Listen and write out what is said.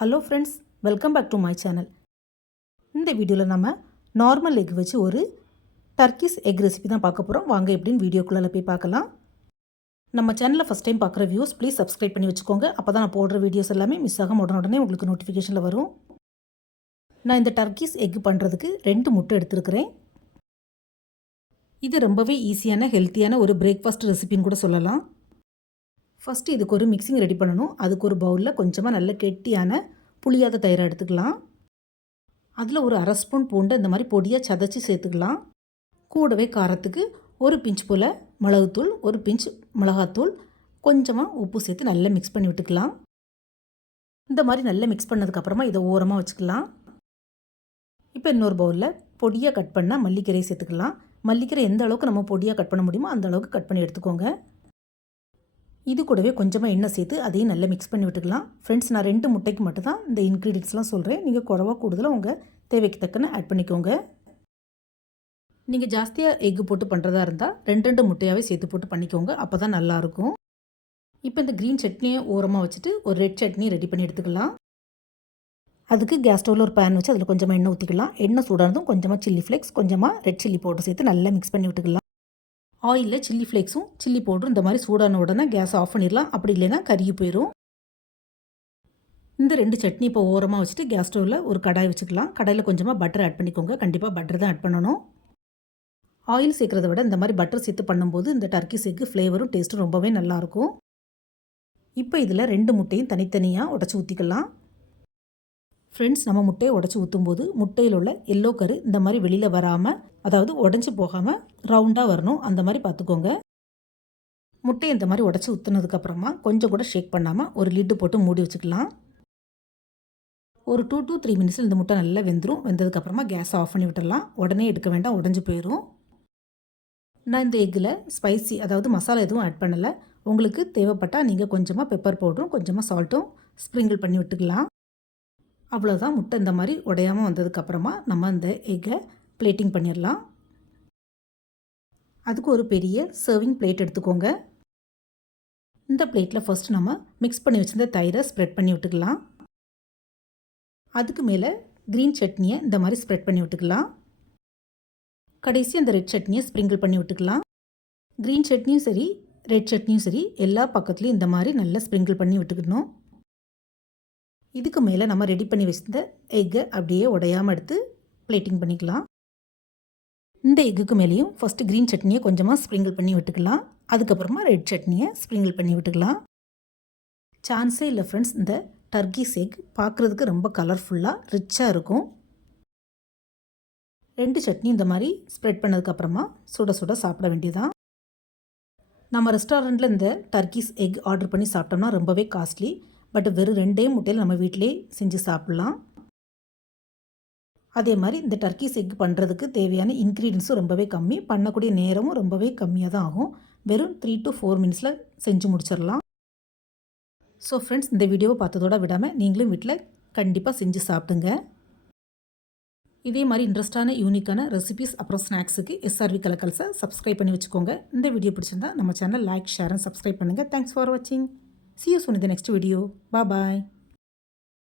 Hello friends welcome back to my channel இந்த வீடியோவில் நம்ம நார்மல் எக் வச்சு ஒரு டர்க்கிஸ் எக் ரெசிபி தான் பார்க்க போகிறோம் வாங்க எப்படின்னு வீடியோக்குள்ளே போய் பார்க்கலாம். நம்ம சேனலில் ஃபஸ்ட் டைம் பார்க்குற வியூஸ் ப்ளீஸ் சப்ஸ்கிரைப் பண்ணி வச்சுக்கோங்க. அப்போ தான் நான் போடுற வீடியோஸ் எல்லாமே மிஸ் ஆகாம உடனே உடனே உங்களுக்கு நோட்டிஃபிகேஷனில் வரும். நான் இந்த டர்க்கிஸ் எக் பண்ணுறதுக்கு ரெண்டு முட்டை எடுத்துருக்கிறேன். இது ரொம்பவே ஈஸியான ஹெல்த்தியான ஒரு பிரேக்ஃபாஸ்ட் ரெசிபின்னு கூட சொல்லலாம். ஃபஸ்ட்டு இதுக்கு ஒரு மிக்சிங் ரெடி பண்ணணும். அதுக்கு ஒரு பவுலில் கொஞ்சமாக நல்ல கெட்டியான புளியாத தயிரை எடுத்துக்கலாம். அதில் ஒரு அரை ஸ்பூன் பூண்டு இந்த மாதிரி பொடியாக சதைச்சி சேர்த்துக்கலாம். கூடவே காரத்துக்கு ஒரு பிஞ்ச் போல் மிளகுத்தூள் ஒரு பிஞ்ச் மிளகாத்தூள் கொஞ்சமாக உப்பு சேர்த்து நல்லா மிக்ஸ் பண்ணி விட்டுக்கலாம். இந்த மாதிரி நல்லா மிக்ஸ் பண்ணதுக்கப்புறமா இதை ஓரமாக வச்சுக்கலாம். இப்போ இன்னொரு பவுலில் பொடியாக கட் பண்ணால் மல்லிக்கீரையை சேர்த்துக்கலாம். மல்லிக்கீரை எந்த அளவுக்கு நம்ம பொடியாக கட் பண்ண முடியுமோ அந்த அளவுக்கு கட் பண்ணி எடுத்துக்கோங்க. இது கூடவே கொஞ்சமாக எண்ணெய் சேர்த்து அதையும் நல்லா மிக்ஸ் பண்ணி விட்டுக்கலாம். ஃப்ரெண்ட்ஸ் நான் ரெண்டு முட்டைக்கு மட்டும் தான் இந்த இன்க்ரீடியன்ஸ்லாம் சொல்கிறேன் நீங்கள் குறவாக கூடுதலாக உங்கள் தேவைக்கு தக்கன ஆட் பண்ணிக்கோங்க. நீங்கள் ஜாஸ்தியாக எக்கு போட்டு பண்ணுறதா இருந்தால் ரெண்டு ரெண்டு முட்டையாகவே சேர்த்து போட்டு பண்ணிக்கோங்க. அப்போ தான் நல்லாயிருக்கும் இப்போ இந்த க்ரீன் சட்னியை ஓரமாக வச்சுட்டு ஒரு ரெட் சட்னி ரெடி பண்ணி எடுத்துக்கலாம். அதுக்கு கேஸ் ஸ்டவ்வில் ஒரு பேன் வச்சு அதில் கொஞ்சமாக எண்ணெய் ஊற்றிக்கலாம் எண்ணெய் சூடானதும் கொஞ்சமாக சில்லி ஃப்ளேக்ஸ் கொஞ்சமாக ரெட் சில்லி பவுடர் சேர்த்து நல்லா மிக்ஸ் பண்ணி விட்டுக்கலாம். ஆயிலில் சில்லி ஃப்ளேக்ஸும் சில்லி பவுடரும் இந்த மாதிரி சூடான உடனே கேஸ் ஆஃப் பண்ணிடலாம் அப்படி இல்லைன்னா கருகி போயிடும் இந்த ரெண்டு சட்னி இப்போ ஓரமாக வச்சுட்டு கேஸ் ஸ்டவ்வில் ஒரு கடாய் வச்சுக்கலாம். கடாயில் கொஞ்சமாக பட்டர் ஆட் பண்ணிக்கோங்க. கண்டிப்பாக பட்டர் தான் ஆட் பண்ணணும். ஆயில் சேர்க்குறத விட இந்த மாதிரி பட்டர் சேர்த்து பண்ணும்போது இந்த டர்க்கி சேக்கு ஃப்ளேவரும் டேஸ்ட்டும் ரொம்பவே நல்லாயிருக்கும் இப்போ இதில் ரெண்டு முட்டையும் தனித்தனியாக உடச்சி ஊற்றிக்கலாம் ஃப்ரெண்ட்ஸ் நம்ம முட்டையை உடச்சி ஊற்றும்போது முட்டையில் உள்ள எல்லோ கரு இந்த மாதிரி வெளியில் வராமல் அதாவது உடஞ்சி போகாமல் ரவுண்டாக வரணும். அந்த மாதிரி பார்த்துக்கோங்க. முட்டையை இந்த மாதிரி உடச்சி ஊற்றுனதுக்கப்புறமா கொஞ்சம் கூட ஷேக் பண்ணாமல் ஒரு லிட்டு போட்டு மூடி வச்சுக்கலாம். ஒரு டூ டூ த்ரீ மினிட்ஸில் இந்த முட்டை நல்லா வெந்துடும் வெந்ததுக்கப்புறமா கேஸை ஆஃப் பண்ணி விட்டுடலாம் உடனே எடுக்க வேண்டாம் உடஞ்சி போயிடும் நான் இந்த எக்கில் ஸ்பைசி அதாவது மசாலா எதுவும் ஆட் பண்ணலை. உங்களுக்கு தேவைப்பட்டால் நீங்கள் கொஞ்சமாக பெப்பர் பவுடரும் கொஞ்சமாக சால்ட்டும் ஸ்ப்ரிங்கிள் பண்ணி விட்டுக்கலாம். அவ்வளோதான் முட்டை இந்த மாதிரி உடையாமல் வந்ததுக்கப்புறமா நம்ம அந்த எக்கை பிளேட்டிங் பண்ணிடலாம். அதுக்கு ஒரு பெரிய சர்விங் பிளேட் எடுத்துக்கோங்க. இந்த பிளேட்டில் ஃபஸ்ட் நம்ம மிக்ஸ் பண்ணி வச்சுருந்த தயிரை ஸ்ப்ரெட் பண்ணி விட்டுக்கலாம். அதுக்கு மேலே க்ரீன் சட்னியை இந்த மாதிரி ஸ்ப்ரெட் பண்ணி விட்டுக்கலாம். கடைசி அந்த ரெட் சட்னியை ஸ்ப்ரிங்கிள் பண்ணி விட்டுக்கலாம். க்ரீன் சட்னியும் சரி ரெட் சட்னியும் சரி எல்லா பக்கத்துலேயும் இந்த மாதிரி நல்லா ஸ்ப்ரிங்கிள் பண்ணி விட்டுக்கணும். இதுக்கு மேலே நம்ம ரெடி பண்ணி வச்சிருந்த எக்கை அப்படியே உடையாமல் எடுத்து பிளேட்டிங் பண்ணிக்கலாம். இந்த எக்குக்கு மேலேயும் ஃபஸ்ட்டு க்ரீன் சட்னியை கொஞ்சமாக ஸ்ப்ரிங்கிள் பண்ணி விட்டுக்கலாம். அதுக்கப்புறமா ரெட் சட்னியை ஸ்ப்ரிங்கிள் பண்ணி விட்டுக்கலாம். சான்ஸே இல்லை ஃப்ரெண்ட்ஸ் இந்த டர்கிஸ் எக் பார்க்குறதுக்கு ரொம்ப கலர்ஃபுல்லாக ரிச்சாக இருக்கும். ரெண்டு சட்னி இந்த மாதிரி ஸ்ப்ரெட் பண்ணதுக்கப்புறமா சுட சுட சாப்பிட வேண்டியதான் நம்ம ரெஸ்டாரண்ட்டில் இந்த டர்க்கிஸ் எக் ஆர்டர் பண்ணி சாப்பிட்டோம்னா ரொம்பவே காஸ்ட்லி பட் வெறும் ரெண்டே முட்டையில் நம்ம வீட்டிலே செஞ்சு சாப்பிட்லாம். அதே மாதிரி இந்த டர்க்கி எக் பண்ணுறதுக்கு தேவையான இன்க்ரீடியன்ஸும் ரொம்பவே கம்மி. பண்ணக்கூடிய நேரமும் ரொம்பவே கம்மியாக தான் ஆகும். வெறும் த்ரீ டு ஃபோர் மினிட்ஸில் செஞ்சு முடிச்சிடலாம். ஸோ ஃப்ரெண்ட்ஸ் இந்த வீடியோவை பார்த்ததோட விடாமல் நீங்களும் வீட்டில் கண்டிப்பாக செஞ்சு சாப்பிடுங்க. இதே மாதிரி இன்ட்ரெஸ்டான யூனிக்கான ரெசிபிஸ் அப்புறம் ஸ்நாக்ஸுக்கு எஸ்ஆர்வி கலக்கல்ஸை சப்ஸ்கிரைப் பண்ணி வச்சுக்கோங்க. இந்த வீடியோ பிடிச்சிருந்தா நம்ம channel like share and subscribe பண்ணுங்கள் தேங்க்ஸ் ஃபார் வாட்சிங் See you soon in the next video. Bye bye.